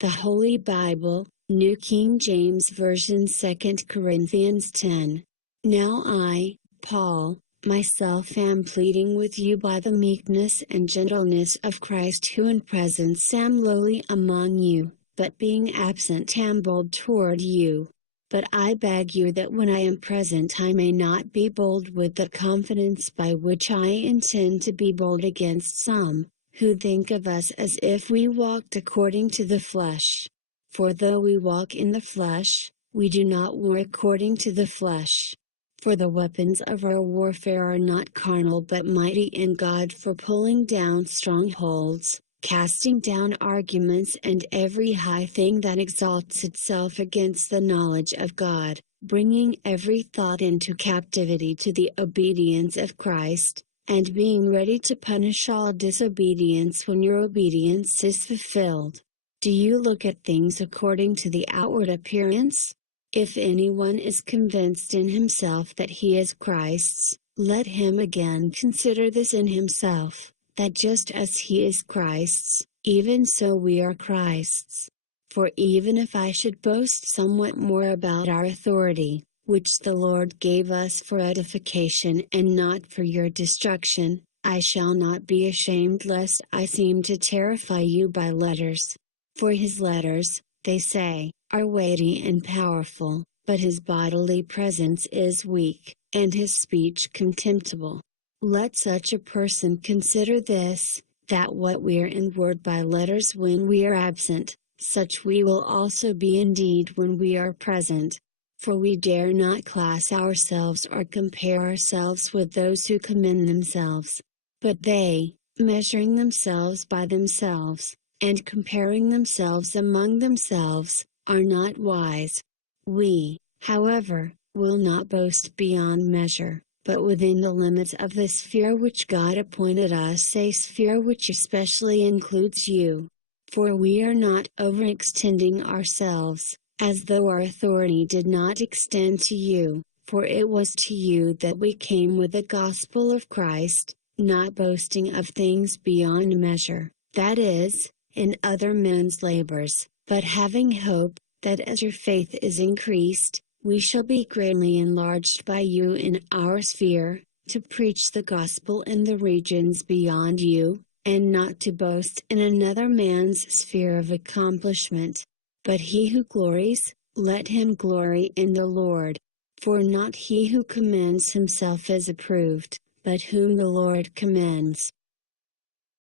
The Holy Bible, New King James Version, 2 Corinthians 10. Now I, Paul, myself am pleading with you by the meekness and gentleness of Christ, who in presence am lowly among you, but being absent am bold toward you. But I beg you that when I am present I may not be bold with the confidence by which I intend to be bold against some, who think of us as if we walked according to the flesh. For though we walk in the flesh, we do not war according to the flesh. For the weapons of our warfare are not carnal but mighty in God for pulling down strongholds, casting down arguments and every high thing that exalts itself against the knowledge of God, bringing every thought into captivity to the obedience of Christ, and being ready to punish all disobedience when your obedience is fulfilled. Do you look at things according to the outward appearance? If anyone is convinced in himself that he is Christ's, let him again consider this in himself, that just as he is Christ's, even so we are Christ's. For even if I should boast somewhat more about our authority, which the Lord gave us for edification and not for your destruction, I shall not be ashamed lest I seem to terrify you by letters. For his letters, they say, are weighty and powerful, but his bodily presence is weak, and his speech contemptible. Let such a person consider this, that what we are in word by letters when we are absent, such we will also be indeed when we are present. For we dare not class ourselves or compare ourselves with those who commend themselves. But they, measuring themselves by themselves, and comparing themselves among themselves, are not wise. We, however, will not boast beyond measure, but within the limits of the sphere which God appointed us, a sphere which especially includes you. For we are not overextending ourselves, as though our authority did not extend to you, for it was to you that we came with the gospel of Christ, not boasting of things beyond measure, that is, in other men's labors, but having hope, that as your faith is increased, we shall be greatly enlarged by you in our sphere, to preach the gospel in the regions beyond you, and not to boast in another man's sphere of accomplishment. But he who glories, let him glory in the Lord. For not he who commends himself is approved, but whom the Lord commends.